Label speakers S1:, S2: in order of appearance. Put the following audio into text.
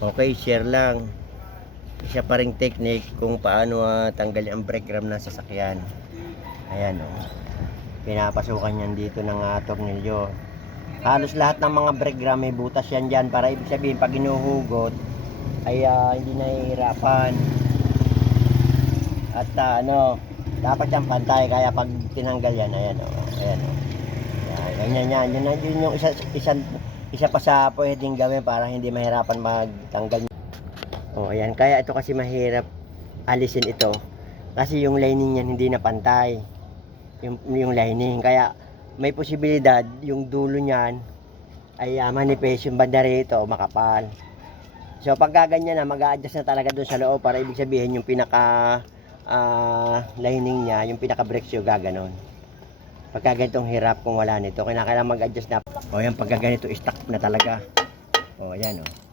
S1: Okay, share lang. Isa pa ring technique kung paano ah, tanggalin ang brake ram ng sasakyan. Ayan oh. Pinapasukan yan dito ng uh, tornilyo. Halos lahat ng mga brake ram may butas yan dyan para ibig sabihin pag inuhugot ay ah, hindi nahihirapan. At ah, ano, dapat yan pantay kaya pag tinanggal yan, ayan oh. Ayan oh. Yan, ganyan yan. Yun, yun yung isa, isa, isa pa sa pwedeng gawin para hindi mahirapan magtanggal. Oh, ayan. Kaya ito kasi mahirap alisin ito. Kasi yung lining niyan hindi na pantay. Yung, yung lining. Kaya may posibilidad yung dulo niyan ay uh, manipis yung banda rito, makapal. So pag gaganyan na, mag-a-adjust na talaga doon sa loob para ibig sabihin yung pinaka ah, lining niya, yung pinaka brakes yung gaganon. Pagka ganitong hirap kung wala nito, kailangan mag-adjust na. O yan, pagka ganito, stuck na talaga. O yan o.